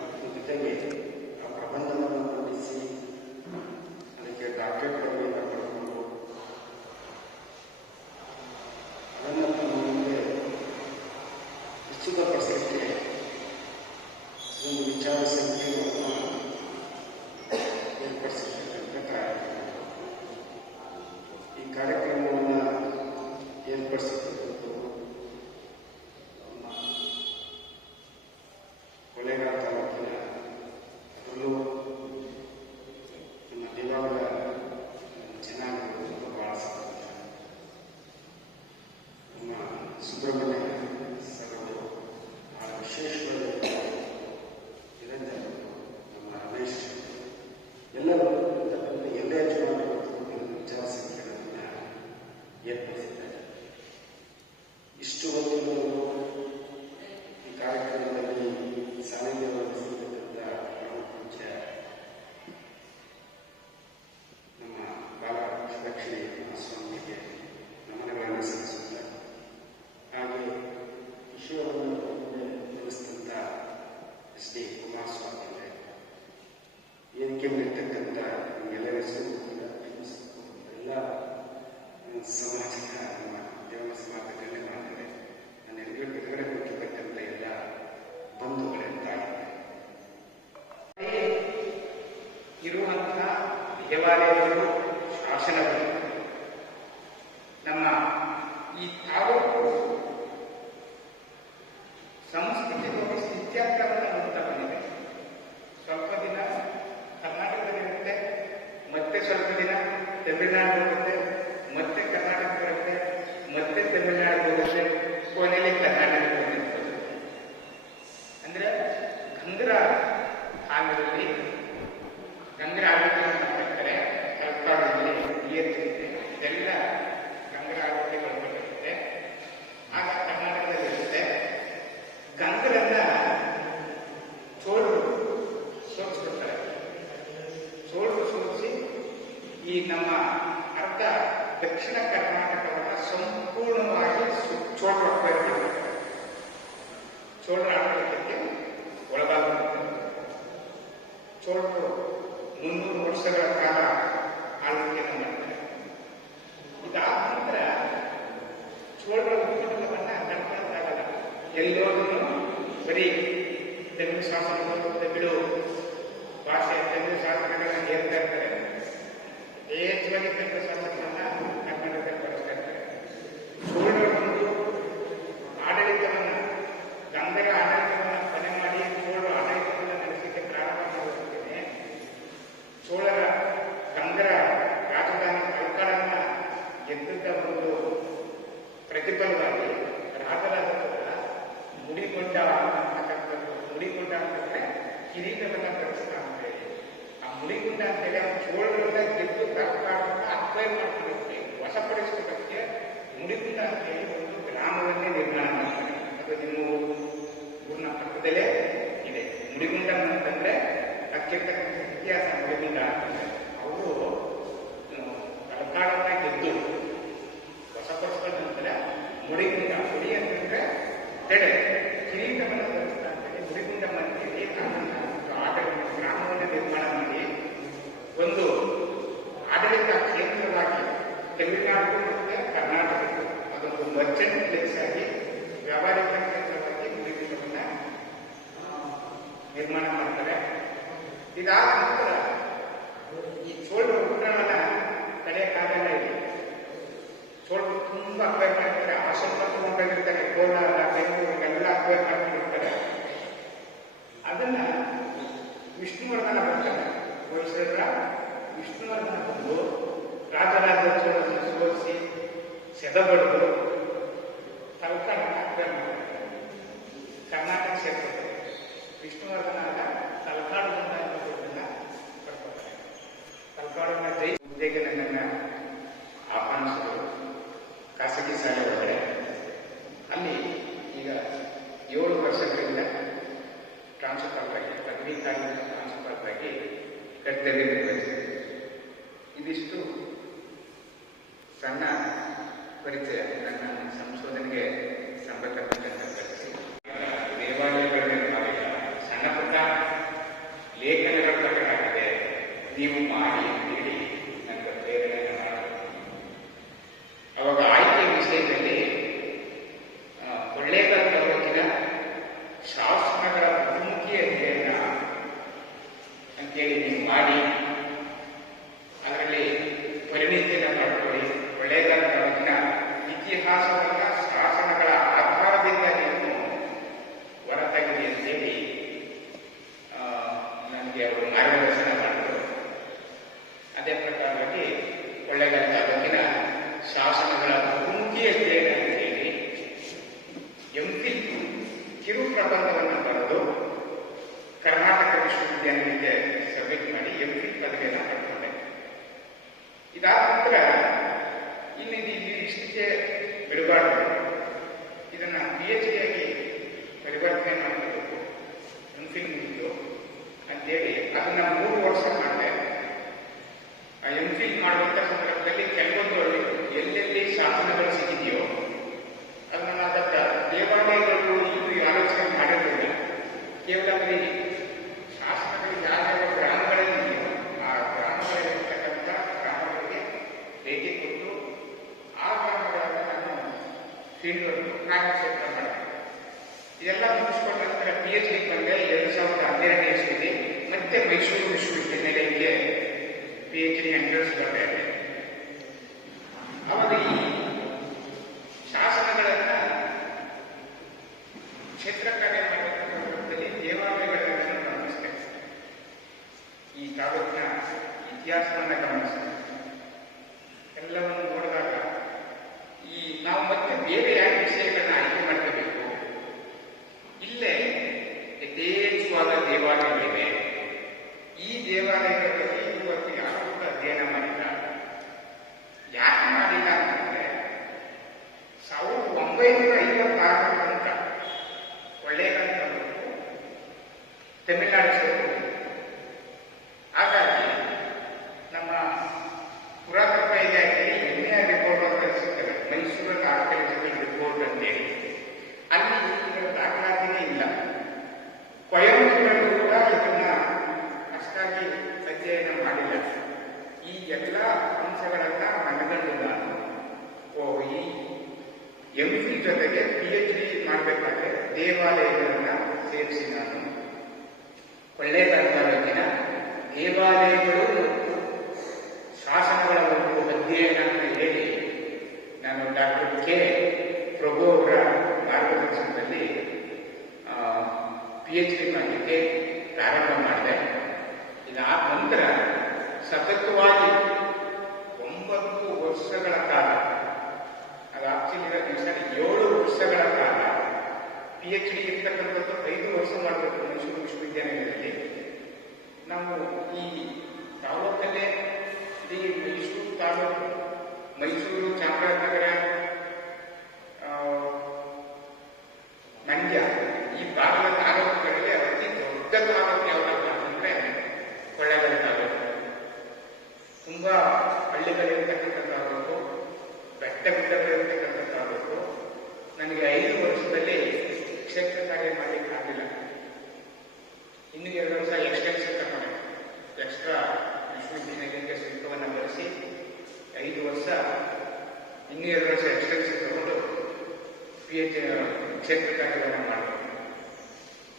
ಒಂದು ವಿಚಾರ ಸಂಕಿರಣವನ್ನು ಏರ್ಪಡಿಸಿರ್ತಕ್ಕಂಥ ಕಾರ್ಯಕ್ರಮ. ಈ ಕಾರ್ಯಕ್ರಮವನ್ನು ಏರ್ಪಡಿಸಿರ್ತಕ್ಕಂಥದ್ದು ನಮ್ಮ ಕೊಳ್ಳೇಗಾಲ ತಾಲೂಕಿನ, ಅದರಲ್ಲೂ ನಮ್ಮ ದೇವಾಲಯದ ಜನಾಂಗಗಳು ಬಹಳ ಸಂತೋಷ. ನಮ್ಮ ಸುಬ್ರಹ್ಮಣ್ಯ ಸರ್ ಅವರು ಬಹಳ ವಿಶೇಷವಾದ ನಿರಂಜನರು, ನಮ್ಮ ರಮೇಶ್ ಎಲ್ಲರೂ ಇರ್ತಕ್ಕಂಥ ಎಲ್ಲೇ ಜನಾಂಗಗಳು ವಿಚಾರ ಸಂಕಿರಣವನ್ನು ಏರ್ಪಡಿಸಿದ್ದಾರೆ. ಇಷ್ಟು ಹೊತ್ತು ಈ ಕಾರ್ಯಕ್ರಮದಲ್ಲಿ ಸಾನ್ನಿಧ್ಯ ವಹಿಸಿರ್ತಕ್ಕಂಥ ಪರಮಪೂಜ್ಯ ನಮ್ಮ ಬಾಲದಕ್ಷಿಣೆ ಸ್ವಾಮಿಗೆ ನಮನಗಳನ್ನು ಸಲ್ಲಿಸುತ್ತಾರೆ. ಹಾಗೆ ವಿಷಯವನ್ನು ತಿಳಿಸಿದಂಥ ಎಸ್ ಡಿ ಕುಮಾರಸ್ವಾಮಿ ಅವರೇ, ವೇದಿಕೆ ಮೇಲಿರ್ತಕ್ಕಂಥ ನಿಮಗೆಲ್ಲ ಹೆಸರು ಎಲ್ಲ ಸಮಾಜಿಕ ನಮ್ಮ ದೇವರ ಸಮಾಜದ ಗಣ್ಯಮಾನ್ಯರೇ, ನನ್ನ ಎದುರುಗಡೆ ಕೊಟ್ಟಿರ್ತಕ್ಕಂಥ ಎಲ್ಲ ಬಂಧುಗಳೆಂತಾಗಿದೆ ಇರುವಂತಹ ದೇವಾಲಯಗಳು, ಶಾಸನಗಳು ನಮ್ಮ ಈ ತಾಲೂಕು ಸಂಸ್ಕೃತಿಗಾಗಿ ಸ್ಥಿತ್ಯಾಗ್ರಹವನ್ನು ನೋಡ್ತಾ ಬಂದಿದೆ. ಸ್ವಲ್ಪ ದಿನ ಕರ್ನಾಟಕದಲ್ಲಿರುತ್ತೆ, ಮತ್ತೆ ಸ್ವಲ್ಪ ದಿನ ತಮಿಳುನಾಡು ಹೋಗುತ್ತೆ, ಮತ್ತೆ ಕರ್ನಾಟಕ ಬರುತ್ತೆ, ಮತ್ತೆ ತಮಿಳುನಾಡು ಹೋಗುತ್ತೆ, ಕೊನೆಯಲ್ಲಿ ಕರ್ನಾಟಕ ಬರುತ್ತೆ. ಅಂದ್ರೆ ಗಂಗರ ಕಾಲದಲ್ಲಿ ಗಂಗರ ಆಳ್ವಿಕೆ ಮಾಡ್ತಾರೆ. ತಲಕಾಡಲ್ಲಿ ಏರ್ತಿರುತ್ತೆ, ಇದೆಲ್ಲ ಗಂಗರ ಆಳ್ವಿಕೆ ಒಳಪಟ್ಟಿರುತ್ತೆ. ಆಗ ಕರ್ನಾಟಕದಲ್ಲಿರುತ್ತೆ. ಗಂಗರನ್ನ ಚೋಳರು ಸೋಲಿಸ್ಬಿಡ್ತಾರೆ. ಚೋಳರು ಸೋಲಿಸಿ ಈ ನಮ್ಮ ಅರ್ಧ ದಕ್ಷಿಣ ಕರ್ನಾಟಕವನ್ನು ಸಂಪೂರ್ಣವಾಗಿ ಚೋಳರು ಅಕ್ವೈರ್ ಮಾಡ್ತಾರೆ. ಚೋಳರ ಆಡಳಿತಕ್ಕೆ ಒಳಗಾಗುತ್ತೆ. ಚೋಳರು 300 ವರ್ಷಗಳ ಕಾಲ ಆಳ್ವಿಕೆಯನ್ನು ಮಾಡ್ತಾರೆ. ಇದಾದ ನಂತರ ಚೋಳರ ಉತ್ಪನ್ನವನ್ನ ತಡ್ಕೊಳ್ಳೋಕ್ಕಾಗಲ್ಲ. ಎಲ್ಲೋದನ್ನು ಬರೀ ತಮಿಳು ಶಾಸನಗಳು, ತಮಿಳು ಭಾಷೆ, ತಮಿಳು ಶಾಸನಗಳನ್ನ ಏರ್ತಾ ಇರ್ತಾರೆ. ಯಥೇಚ್ಛವಾಗಿ ತಮಿಳು ಶಾಸನವನ್ನ ಕರ್ನಾಟಕಕ್ಕೆ ಬಳಸ್ತಾ ಇರ್ತಾರೆ. ಚೋಳರ ಒಂದು ಆಡಳಿತವನ್ನ, ಗಂಗರ ಆಡಳಿತವನ್ನ ಕೊನೆ ಮಾಡಿ ಚೋಳರ ಆಡಳಿತವನ್ನ ನಡೆಸಲಿಕ್ಕೆ ಪ್ರಾರಂಭ ಮಾಡುತ್ತೇನೆ. ಚೋಳರ ಗಂಗರ ರಾಜಧಾನಿ ತಲಕಾಡನ್ನ ಎದ್ದ ಒಂದು ಪ್ರತಿಫಲವಾಗಿ ರಾಜರಾಜ ಮುಡಿಗೊಂಡ ಅಂತಕ್ಕಂಥದ್ದು. ಮುಡಿಗೊಂಡ ಅಂತಂದ್ರೆ ಕಿರೀಟವನ್ನ ಕಳಿಸ್ತಾ ಅಂತ ಹೇಳಿ, ಆ ಮುಡಿಗುಂಡ ಅಂತೇಳಿ ಆ ಚೋಳರನ್ನ ಗೆದ್ದು ತಲಕಾಡನ್ನ ಅಕ್ವೈರ್ ಮಾಡ್ಕೊಳ್ಳೋಕ್ಕೆ, ವಶಪಡಿಸ್ಕೊಳ್ಳೋಕ್ಕೆ ಮುಡಿಗುಂಡ ಅಂತೇಳಿ ಒಂದು ಗ್ರಾಮವನ್ನೇ ನಿರ್ಮಾಣ ಮಾಡ್ತಾರೆ. ಅದು ನಿಮ್ಮ ಊರಿನ ಪಕ್ಕದಲ್ಲೇ ಇದೆ. ಮುಡಿಗುಂಡ ಅಂತಂದ್ರೆ ಅದಕ್ಕಿರ್ತಕ್ಕಂಥ ಇತಿಹಾಸ. ಮುಡಿಗುಂಡ ಅಂತಂದ್ರೆ ಅವರು ತಲಕಾಡನ್ನ ಗೆದ್ದು ವಶಪಡಿಸಿದ ನಂತರ ಮುಡಿಗುಂಡ, ಮುಡಿ ಅಂತಂದ್ರೆ ತೆಡೆ, ಕಿರೀಟವನ್ನು ಧರಿಸ್ತಾ ಅಂತೇಳಿ ಮುಡಿಗುಂಡ ಮಂದಿಯಲ್ಲಿ ಆಡಳಿತ ಗ್ರಾಮವನ್ನು ನಿರ್ಮಾಣ ಮಾಡಿ ಒಂದು ಆಡಳಿತ ಕೇಂದ್ರವಾಗಿ ತಮಿಳುನಾಡು ಮತ್ತು ಕರ್ನಾಟಕ ಅದೊಂದು ಮರ್ಚೆಂಟ್ ಪ್ಲೇಸ್ ಆಗಿ, ವ್ಯಾಪಾರಿಕ ಕೇಂದ್ರವಾಗಿ ಮುಡಿಗುಂಡವನ್ನ ನಿರ್ಮಾಣ ಮಾಡ್ತಾರೆ. ಇದಾದ ನಂತರ ಈ ಚೋಳರ ಉಗ್ರವನ್ನ ತಡೆಯಕ್ಕಾಗಲ್ಲ. ಇದೆ ಚೋಳರು ತುಂಬಾ ಅಕ್ವೈರ್ ಮಾಡ್ತಾರೆ. ಆಶ್ರಮ ತಗೊಂಡೋಗಿರ್ತಾರೆ, ಕೋಲಾರ, ಬೆಂಗಳೂರು ಎಲ್ಲ ಅಕ್ವೈರ್ ಮಾಡ್ಕೊಂಡಿರ್ತಾರೆ. ಅದನ್ನ ವಿಷ್ಣುವರ್ಧನ ಬರ್ತಾನೆ. ಹೊಯ್ಸಳರ ವಿಷ್ಣುವರ್ಧನ ಬಂದು ರಾಜರಾಜ ಚೋಳರನ್ನು ಸೋಲಿಸಿ ಸೆದಬಡಿದು ತಲಕಾಡನ್ನ ಅಕ್ವೈರ್ ಮಾಡ್ತಾರೆ. ಕರ್ನಾಟಕ ಸೇರ್ತಾರೆ. ವಿಷ್ಣುವರ್ಧನ ತಲಕಾಡನ್ನ ಬರ್ತಾರೆ. ತಲಕಾಡನ್ನ ಜೈ ಹುದ್ದೆಗೆ ನನ್ನನ್ನು ಆಹ್ವಾನಿಸಿದರು ಖಾಸಗಿ ಶಾಲೆ ಒಳಗಡೆ. ಅಲ್ಲಿ ಈಗ 7 ವರ್ಷಗಳಿಂದ ಟ್ರಾನ್ಸ್ಫರ್ ಆಗಿ, ಪದವಿ ಕಾಲೇಜಿನ ಟ್ರಾನ್ಸ್ಫರ್ ಆಗಿ ಕರ್ತವ್ಯ ನಿರ್ವಹಿಸಿದೆ. ಇದಿಷ್ಟು ಸಣ್ಣ ಪರಿಚಯ. ನನ್ನ ಸಂಶೋಧನೆಗೆ ಸಂಬಂಧಪಟ್ಟಂತೆ ಪರಿಚಯ. ದೇವಾಲಯಗಳ ನಿರ್ಮಾಣ ಸಣ್ಣ ಪುಟ್ಟ ಲೇಖನಗಳ ಪ್ರಕಟವಾಗಿದೆ, ನೀವು ಮಾಡಿ ಹೇಳಿ ನನ್ನ ಪ್ರೇರಣೆ ಮಾಡಬೇಕು. ಅವಾಗ ಆಯ್ಕೆ ವಿಷಯದಲ್ಲಿ ಕೊಳ್ಳೇಗಾಲ ತಾಲೂಕಿನ ಶಾಸನಗಳ ಬಹುಮುಖಿ ಅಧ್ಯಯನ ನನಗೆ ಅವರು ಮಾರ್ಗದರ್ಶನ ಮಾಡಿದರು. ಅದೇ ಪ್ರಕಾರವಾಗಿ ಕೊಳ್ಳೇಗಾಲ ತಾಲೂಕಿನ ಶಾಸನಗಳ ಬಹುಮುಖಿ ಅಧ್ಯಯನ ಅಂತ ಹೇಳಿ ಎಂಫಿಲ್ ಕಿರು ಪ್ರಬಂಧವನ್ನು ಬರೆದು ಕರ್ನಾಟಕ ವಿಶ್ವವಿದ್ಯಾನಿಲಯಕ್ಕೆ ಸಬ್ಮಿಟ್ ಮಾಡಿ ಎಂಫಿಲ್ ಪದವಿಯನ್ನು ಪಡ್ಕೊಂಡೆ. ಇದಾದ ನಂತರ ಇಲ್ಲಿ ಇಷ್ಟಕ್ಕೆ ಬಿಡಬಾರ್ದು, ಇದನ್ನು PhD ಆಗಿ ಪರಿವರ್ತನೆ ಮಾಡಬೇಕು, ಎಂಫಿಲ್ ಮುಗಿದು ಅಂತೇಳಿ ಅದನ್ನ 3 ವರ್ಷ ಮಾಡಿದೆ. ಆ ಎಂಫಿಲ್ ಮಾಡುವಂಥ ಸಂದರ್ಭದಲ್ಲಿ ಕೆಲವೊಂದು ಎಲ್ಲೆಲ್ಲಿ ಶಾಸನಗಳು ಸಿಗಿದೆಯೋ ಅದನ್ನ ಅದಕ್ಕೆ ದೇವಾಲಯಗಳು ಇದು ಆಲೋಚನೆ ಮಾಡಿರಲಿಲ್ಲ. ಕೇವಲ ಬರೀ ಶಾಸನಗಳು ಯಾವ್ಯಾವ ಗ್ರಾಮಗಳಲ್ಲಿದೆಯೋ ಆ ಗ್ರಾಮಗಳಲ್ಲಿರ್ತಕ್ಕಂಥ ಗ್ರಾಮಗಳಿಗೆ ಭೇಟಿ ಕೊಟ್ಟು ಆ ಗ್ರಾಮಗಳನ್ನು ನಾನು ಫೀಲ್ಡ್ ಕಾರ್ಯಕ್ಷೇತ್ರ ಮಾಡಿದೆ. ಇದೆಲ್ಲ ಮುಗಿಸ್ಕೊಂಡ ನಂತರ PhD ಬಂದೆ 2012ನೇ ಇಸ್ವಿಯಲ್ಲಿ. ಮತ್ತೆ ಮೈಸೂರು ವಿಶ್ವವಿದ್ಯಾನಿಲಯಕ್ಕೆ PhD ಎಂಟ್ರೆನ್ಸ್ ಬರ್ತಾ ಇದೆ. ಅವಾಗ ಈ ಶಾಸನಗಳನ್ನ ಕ್ಷೇತ್ರ ಕಾರ್ಯ ಮಾಡುವ ಸಂದರ್ಭದಲ್ಲಿ ದೇವಾಲಯಗಳನ್ನು ಗಮನಿಸಿದೆ, ಈ ತಾಲೂಕಿನ ಇತಿಹಾಸವನ್ನು ಗಮನಿಸಿದೆ. ಎಲ್ಲವನ್ನು ನೋಡಿದಾಗ ಈ ನಾವು ಮತ್ತೆ ಬೇರೆ ಯಾವ ವಿಷಯಗಳನ್ನ ಆಯ್ಕೆ ಮಾಡ್ಕೋಬೇಕು. ಇಲ್ಲೇ ಯಥೇಚ್ಛವಾದ ದೇವಾಲಯಗಳಿವೆ. ಈ ದೇವಾಲಯಗಳಲ್ಲಿ ಇವತ್ತು ಯಾರು ಕೂಡ ಅಧ್ಯಯನ ಮಾಡಿಲ್ಲ. ಯಾಕೆ ಮಾಡಿಲ್ಲ ಅಂತಂದ್ರೆ 1956 ತನಕ ಕೊಳ್ಳೇಗಾಲ ತಾಲೂಕು ತಮಿಳುನಾಡು ಸೇರಿತು. ಹಾಗಾಗಿ ನಮ್ಮ ಪುರಾತತ್ವ ಇಲಾಖೆಯಲ್ಲಿ ಹೆಮ್ಮೆಯ ರಿಪೋರ್ಟ್ ಅಂತ ಸಿಗ್ತದೆ, ಮೈಸೂರಿನ ಆರ್ಕಿಯಾಲಜಿಕಲ್ ರಿಪೋರ್ಟ್ ಅಂತೇಳಿ. ಅಲ್ಲಿ ಇದರ ದಾಖಲಾತಿನೇ ಇಲ್ಲ. ಕೊಯಂಬತ್ತೂರಲ್ಲೂ ಕೂಡ ಇದನ್ನ ಅಷ್ಟಾಗಿ ಅಧ್ಯಯನ ಮಾಡಿಲ್ಲ. ಈ ಎಲ್ಲ ಅಂಶಗಳನ್ನ ಮನಗಂಡು ನಾನು ಈ ಎಂಫಿಲ್ ಜೊತೆಗೆ PhD ಮಾಡಬೇಕಾದ್ರೆ ದೇವಾಲಯಗಳನ್ನ ಸೇರಿಸಿ ನಾನು ಕೊಳ್ಳೇಗಾಲ ತಾಲೂಕಿನ ದೇವಾಲಯಗಳು ಶಾಸನಗಳ ಒಂದು ಅಧ್ಯಯನ ಅಂತ ಹೇಳಿ ನಾನು ಡಾಕ್ಟರ್ ಕೆ ಪ್ರಭು ಅವರ ಮಾರ್ಗದರ್ಶನದಲ್ಲಿ PhD ಮಾಡಲಿಕ್ಕೆ ಪ್ರಾರಂಭ ಮಾಡಿದೆ. ಇದಾದ ನಂತರ ಸತತವಾಗಿ 9 ವರ್ಷಗಳ ಕಾಲ, ಅದು ಆಕ್ಚುಲಿ ದಿವಸ 7 ವರ್ಷಗಳ ಕಾಲ PhD ಇರ್ತಕ್ಕಂಥದ್ದು 5 ವರ್ಷ ಮಾಡಬೇಕು ಮೈಸೂರು ವಿಶ್ವವಿದ್ಯಾನಿಲಯದಲ್ಲಿ. ನಾವು ಈ ತಾಲೂಕಲ್ಲೇ ಇಡೀ ಮೈಸೂರು ತಾಲೂಕು, ಮೈಸೂರು, ಚಾಮರಾಜನಗರ, ಮಂಡ್ಯ ಈ ಭಾಗದ ತಾಲೂಕುಗಳಲ್ಲಿ ಅತಿ ದೊಡ್ಡ ತಾಲೂಕು ಯಾವ್ದಪ್ಪ ಅಂತಂದ್ರೆ ಕೊಳ್ಳೇಗಾಲ ತಾಲೂಕು. ತುಂಬಾ ಹಳ್ಳಿಗಳಿರ್ತಕ್ಕಂಥ ತಾಲೂಕು, ಬೆಟ್ಟ ಗುಡ್ಡಗಳಿರ್ತಕ್ಕಂಥ ತಾಲೂಕು. ನನಗೆ 5 ವರ್ಷದಲ್ಲಿ ಕ್ಷೇತ್ರ ಕಾರ್ಯ ಮಾಡಲಿಕ್ಕೆ ಆಗಿಲ್ಲ. ಇನ್ನು 2 ವರ್ಷ ಎಕ್ಸ್ಟೆನ್ಷನ್ ತಗೊಂಡೆ. ಎಕ್ಸ್ಟ್ರಾ ವಿಶ್ವವಿದ್ಯಾನಿಲಯಕ್ಕೆ ಶುಲ್ಕವನ್ನು ಭರಿಸಿ 5 ವರ್ಷ, ಇನ್ನೂ 2 ವರ್ಷ ಎಕ್ಸ್ಟೆನ್ಷನ್ ತಗೊಂಡು PhD ಕ್ಷೇತ್ರ ಕಾರ್ಯವನ್ನು ಮಾಡಿದೆ.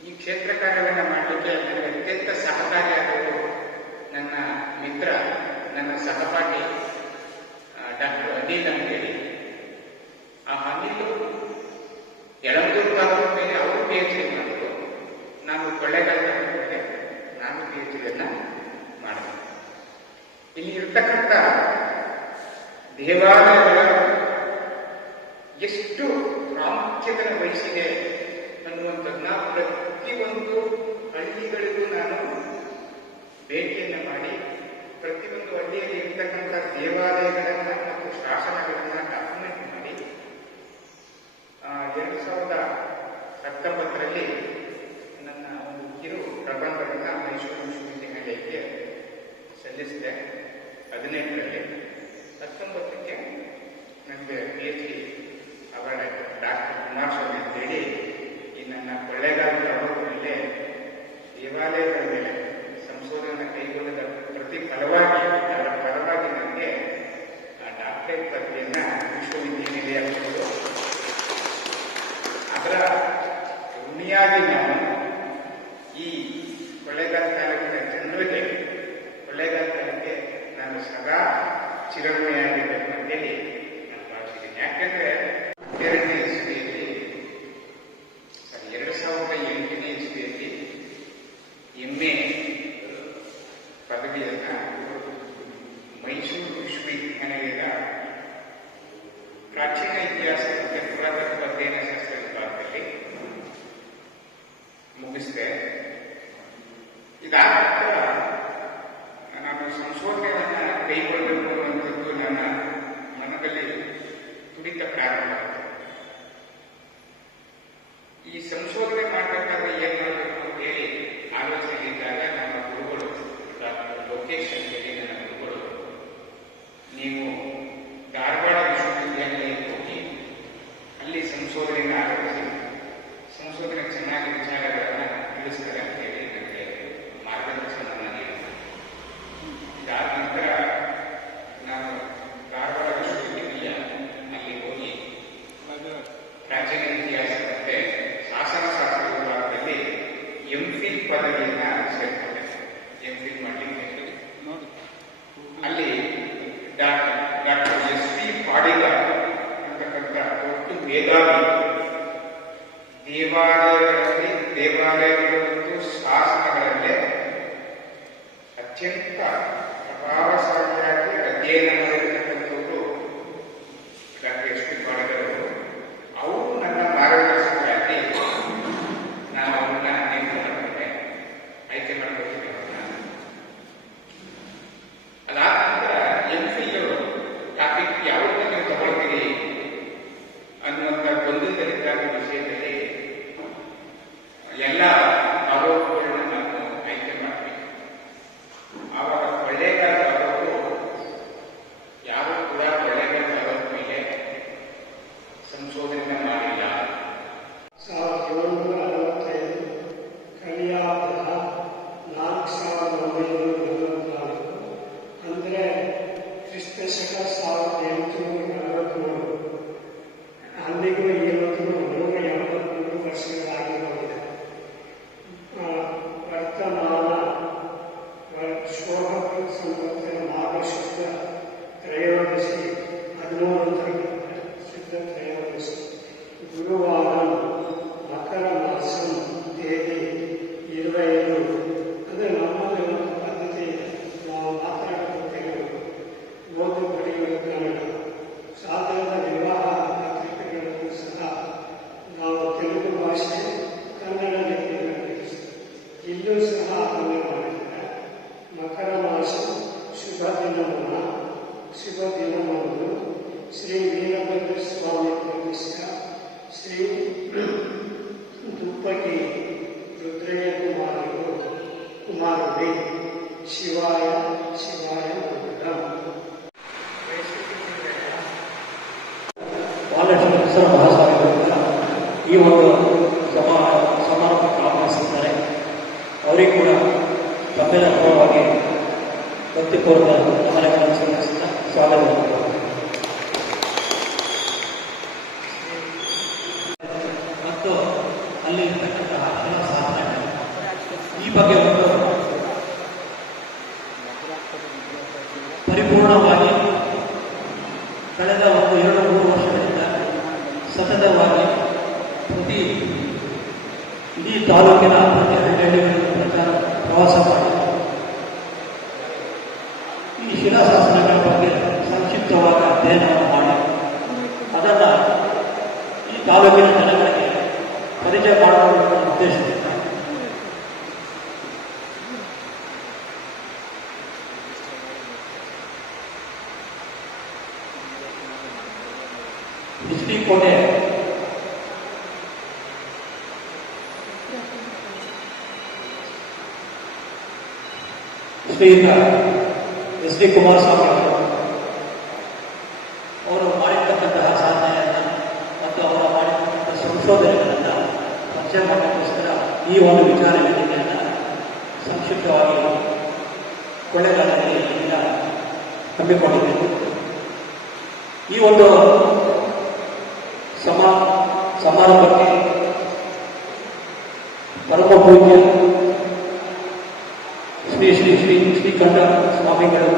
ಈ ಕ್ಷೇತ್ರ ಕಾರ್ಯವನ್ನು ಮಾಡಲಿಕ್ಕೆ ನನಗೆ ಅತ್ಯಂತ ಸಹಕಾರಿಯಾದವರು ನನ್ನ ಮಿತ್ರ, ನನ್ನ ಸಹಪಾಠಿ ಡಾಕ್ಟರ್ ಅನಿಲ್ ಅಂತೇಳಿ. ಆ ಅನಿಲ್ ಯಳಂದೂರು ತಾಲೂಕು ಮೇಲೆ ಅವರು PhD ಮಾಡಿದ್ರು. ನಾನು ಕೊಳ್ಳೇಗಾಲ ತಾಲೂಕು ಮೇಲೆ ನಾನು PhD ಮಾಡಿದೆ. ಇಲ್ಲಿ ಇರ್ತಕ್ಕಂಥ ದೇವಾಲಯಗಳ ಎಷ್ಟು ಪ್ರಾಮುಖ್ಯತೆಯನ್ನು ವಹಿಸಿದೆ ಅನ್ನುವಂಥದ್ದನ್ನ ಪ್ರತಿಯೊಂದು ಹಳ್ಳಿಗಳಿಗೂ ನಾನು ಭೇಟಿಯನ್ನು ಮಾಡಿ ಪ್ರತಿಯೊಂದು ಹಳ್ಳಿಯಲ್ಲಿ ಇರ್ತಕ್ಕಂಥ ದೇವಾಲಯಗಳನ್ನ ಮತ್ತು ಶಾಸನಗಳನ್ನ ಡಾಕ್ಯುಮೆಂಟ್ ಮಾಡಿ 2019ರಲ್ಲಿ ನನ್ನ ಒಂದು ಕಿರು ಪ್ರಬಂಧವನ್ನು ಮೈಸೂರು ವಿಶ್ವವಿದ್ಯಾನಿಲಯಕ್ಕೆ ಸಲ್ಲಿಸಿದೆ. 18ರಲ್ಲಿ 19ಕ್ಕೆ ನನಗೆ PhD ಅವಾರ್ಡ್ ಆಯಿತು. ಡಾಕ್ಟರ್ ಕುಮಾರಸ್ವಾಮಿ ಅಂತೇಳಿ ಈ ನನ್ನ ಕೊಳ್ಳೇಗಾಲ ತಾಲೂಕಿನಲ್ಲೇ ದೇವಾಲಯಗಳ ಮೇಲೆ ಸಂಶೋಧನೆ ಕೈಗೊಳ್ಳದ ಪ್ರತಿಫಲವಾಗಿ ಅದರ ಪರವಾಗಿ ನನಗೆ ಡಾಕ್ಟರೇಟ್ ಪದವಿಯನ್ನು ವಿಶ್ವವಿದ್ಯಾನಿಲಯ ಕೊಟ್ಟು, ಅದರ ಋಣಿಯಾಗಿ ನಾನು ಈ ಕೊಳ್ಳೇಗಾಲ ತಾಲೂಕಿನ ಜನರಿಗೆ, ಕೊಳ್ಳೇಗಾಲ ತಾಲೂಕಿಗೆ ನಾನು ಸದಾ ಚಿರಋಣಿಯಾಗಿರಬೇಕು ಅಂತೇಳಿ ನಾನು ಭಾವಿಸಿದ್ದೀನಿ. ಯಾಕೆಂದ್ರೆ 12ನೇ ಇಸ್ವಿಯಲ್ಲಿ 2008ನೇ ಇಸ್ವಿಯಲ್ಲಿ MA ಪದವಿಯನ್ನ ಮೈಸೂರು ವಿಶ್ವವಿದ್ಯಾನಿಲಯದ ಪ್ರಾಚೀನ ಇತಿಹಾಸ ಮತ್ತು ಪುರಾತತ್ವ ಅಧ್ಯಯನ ಶಾಸ್ತ್ರ ವಿಭಾಗದಲ್ಲಿ ಮುಗಿಸಿದೆ. ಇದಾದ ನಂತರ ನಾನು ಸಂಶೋಧನೆಯನ್ನ ಕೈಗೊಳ್ಳಬೇಕು ಅನ್ನುವಂಥದ್ದು ನನ್ನ ಮನದಲ್ಲಿ ತುಡಿತ ಪ್ರಾರಂಭ ಆಯಿತು. ಈ ಸಂಶೋಧನೆ ಮಾಡಬೇಕಾದ್ರೆ ಏನ್ ಮಾಡಬೇಕು ಅಂತ ಹೇಳಿ ಆಲೋಚನೆಯಿದ್ದಾಗ ನಮ್ಮ ಗುರುಗಳು ಡಾಕ್ಟರ್ ಲೋಕೇಶ್ ಅಂತ ಹೇಳಿ ನನ್ನ ಗುರುಗಳು, ನೀವು ಧಾರವಾಡ ವಿಶ್ವವಿದ್ಯಾನಿಲಯಕ್ಕೆ ಹೋಗಿ ಅಲ್ಲಿ ಸಂಶೋಧನೆಯನ್ನು ಆರಂಭಿಸಿ ಸಂಶೋಧನೆ ಚೆನ್ನಾಗಿ ವಿಚಾರಗಳನ್ನ ತಿಳಿಸ್ತಾರೆ ಅಂತ ಹೇಳಿ ನನಗೆ ಮಾರ್ಗದರ್ಶನವನ್ನು ನೀಡಿದರು. ಇದಾದ ನಂತರ ನಾನು ಧಾರವಾಡ ವಿಶ್ವವಿದ್ಯಾನಿಲಯ ಅಲ್ಲಿ ಹೋಗಿ ಪ್ರಾಚೀನ ಇತಿಹಾಸ ಮತ್ತೆ ಶಾಸನಶಾಸ್ತ್ರ ವಿಭಾಗದಲ್ಲಿ ಎಂಫಿಲ್ ಪದವಿಯನ್ನ ಸೇರ್ಕೊಂಡೆ. ಎಂಫಿಲ್ ಮಾಡಲಿಕ್ಕೆ ಅಲ್ಲಿ ಡಾಕ್ಟರ್ ಎಸ್ ಪಿ ಪಾಡಿಗಾರ್ ಅಂತಕ್ಕಂಥ ಒಟ್ಟು ಮೇಧಾವಿ, ದೇವಾಲಯಗಳು ಮತ್ತು ಶಾಸನಗಳಲ್ಲೇ ಅತ್ಯಂತ ಪ್ರಭಾವಶಾಲಿಯಾಗಿ ಅಧ್ಯಯನ ಮಾಡಿರ್ತಕ್ಕಂಥವರು ಡಾಕ್ಟರ್ ಎಸ್ ಪಿ ಪಾಡಿಗಾರ್ ಅವರು. ಅವರು ನನ್ನ ಮಾರ್ಗದರ್ಶಕರಾಗಿ ನಾನು ಅವ್ರನ್ನ ನೇಮಕ ಮಾಡಿಕೊಂಡೆ, ಆಯ್ಕೆ ಮಾಡಿಕೊಟ್ಟಿದ್ದೆ ಅವ್ರನ್ನ. ಅದಾದ ನಂತರ ಎಂಫಿಲ್ ಟಾಪಿಕ್ ಯಾವುದನ್ನ ನೀವು ತಗೊಳ್ತೀರಿ ಅನ್ನುವಂಥ ಗೊಂದಲದಲ್ಲಿದ್ದಾಗ ವಿಷಯದಲ್ಲಿ ಎಲ್ಲ ಆರೋಪಗಳನ್ನ ನಾನು ಆಯ್ಕೆ ಮಾಡಬೇಕು. ಆವಾಗ ಕೊಳ್ಳೇಗಾಲ ಆರೋಪ ಯಾರೂ ಕೂಡ ಕೊಳ್ಳೇಗಾಲ ಆರೋಪ ಮೇಲೆ ಸಂಶೋಧನೆ ಮಾಡಿಲ್ಲ. 1765 ಕಲಿಯಾದ 4944 ಅಂದರೆ ಕ್ರಿಸ್ತ ಶಕ 1843. ಅಲ್ಲಿಗೂ ಇವತ್ತಿಗೂ 183 ವರ್ಷಗಳಾಗಿರುತ್ತದೆ. ವರ್ತಮಾನ ಶೋಭ ಸಂವತ್ಸರ ಮಾಘಶುದ್ಧ ತ್ರಯೋದಶಿ 13 ಶುದ್ಧ ತ್ರಯೋದಶಿ ಗುರುವಾರ ಮಕರ ಮಾಸಂ ತೇದಿ 25. ಅಂದರೆ ನಮ್ಮಲ್ಲಿ ಒಂದು ಪದ್ಧತಿ ಇದೆ, ನಾವು ಮಾತನಾಡುತ್ತೇವೆ, ಓದು ಬರೆಯುವುದು ಕನ್ನಡ. ಸಾಧಾರಣ ವಿವಾಹ ಪತ್ರಿಕೆಗಳನ್ನು ಸಹ ನಾವು ತೆಲುಗು ಭಾಷೆ ಕನ್ನಡ ಲಿಪಿಯಲ್ಲಿ ಇಲ್ಲೂ ಸಹ ಅದನ್ನೇ ಮಾಡಿದ್ದಾರೆ. ಮಕರ ಮಾಸ ಶುಭ ದಿನವನ್ನು ಶ್ರೀ ವೀರಭದ್ರ ಸ್ವಾಮಿ ಪ್ರತಿಷ್ಠ ಶ್ರೀ ದುಪ್ಪಗಿ ರುದ್ರಯ್ಯ ಕುಮಾರುಡಿ ಶಿವಾಯ ಮಂಗಳಂ. ಬಾಲಕೃಷ್ಣ ಮಹಾಸ್ವಾಮಿಗಳಿಂದ ಈ ಒಂದು ಸಮಾರಂಭಕ್ಕೆ ಆಗಮಿಸಿದ್ದಾರೆ. ಅವರಿಗೂ ಕೂಡ ತಮ್ಮೆಲ್ಲ ಪರವಾಗಿ ಭಕ್ತಿಪೂರ್ವಕ ನಮನಗಳನ್ನು ಸಲ್ಲಿಸುತ್ತಾ ಸ್ವಾಗತ. ಮತ್ತು ಅಲ್ಲಿ ಇರ್ತಕ್ಕಂತಹ ಎಲ್ಲ ಸಾಧನೆಗಳು ಈ ಬಗ್ಗೆ ಒಂದು ಪರಿಪೂರ್ಣವಾಗಿ ಕಳೆದ ಒಂದು 2-3 ವರ್ಷಗಳಿಂದ ಸತತವಾಗಿ ಪ್ರತಿ ಇಡೀ ತಾಲೂಕಿನ ಪ್ರತಿ ಹಳ್ಳಿಗಳಲ್ಲಿ ಪ್ರವಾಸ ಮಾಡಿ ಈ ಶಿಲಾಶಾಸನಗಳ ಬಗ್ಗೆ ಸಂಕ್ಷಿಪ್ತವಾದ ಅಧ್ಯಯನವನ್ನು ಮಾಡಿ ಅದನ್ನು ಈ ತಾಲೂಕಿನ ಜನಗಳಿಗೆ ಪರಿಚಯ ಮಾಡುವ ಉದ್ದೇಶದಿಂದ ಕೋಟೆ ಶ್ರೀಯುತ ಎಸ್ ಡಿ ಕುಮಾರಸ್ವಾಮಿ ಅವರು ಮಾಡಿರ್ತಕ್ಕಂತಹ ಸಾಧನೆಯನ್ನು ಮತ್ತು ಅವರು ಮಾಡಿರ್ತಕ್ಕಂಥ ಸಂಶೋಧನೆಗಳನ್ನು ಪರಿಚಯ ಮಾಡೋಕ್ಕೋಸ್ಕರ ಈ ಒಂದು ವಿಚಾರ ವೇದಿಕೆಯನ್ನು ಸಂಕ್ಷಿಪ್ತವಾಗಿ ಕೊಳ್ಳೇಗಾಲದಲ್ಲಿ ಹಮ್ಮಿಕೊಂಡಿದ್ದೇವೆ. ಈ ಒಂದು ಸಮಾರಂಭಕ್ಕೆ ಪರಮ ಪೂಜ್ಯ ಶ್ರೀ ಶ್ರೀ ಶ್ರೀ ಶ್ರೀಕಂಠ ಸ್ವಾಮಿಗಳು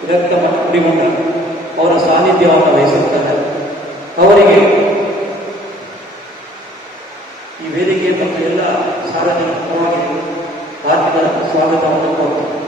ವಿರಕ್ತ ಕುಡಿಗೊಂಡ ಅವರ ಸಾನ್ನಿಧ್ಯವನ್ನು ವಹಿಸುತ್ತಾರೆ. ಅವರಿಗೆ ಈ ವೇದಿಕೆಯ ತಮ್ಮ ಎಲ್ಲ ಸಾರ್ವಜನಿಕ ಪರವಾಗಿ ಆತ್ಮದ ಸ್ವಾಗತವನ್ನು ಕೋರುತ್ತಾರೆ.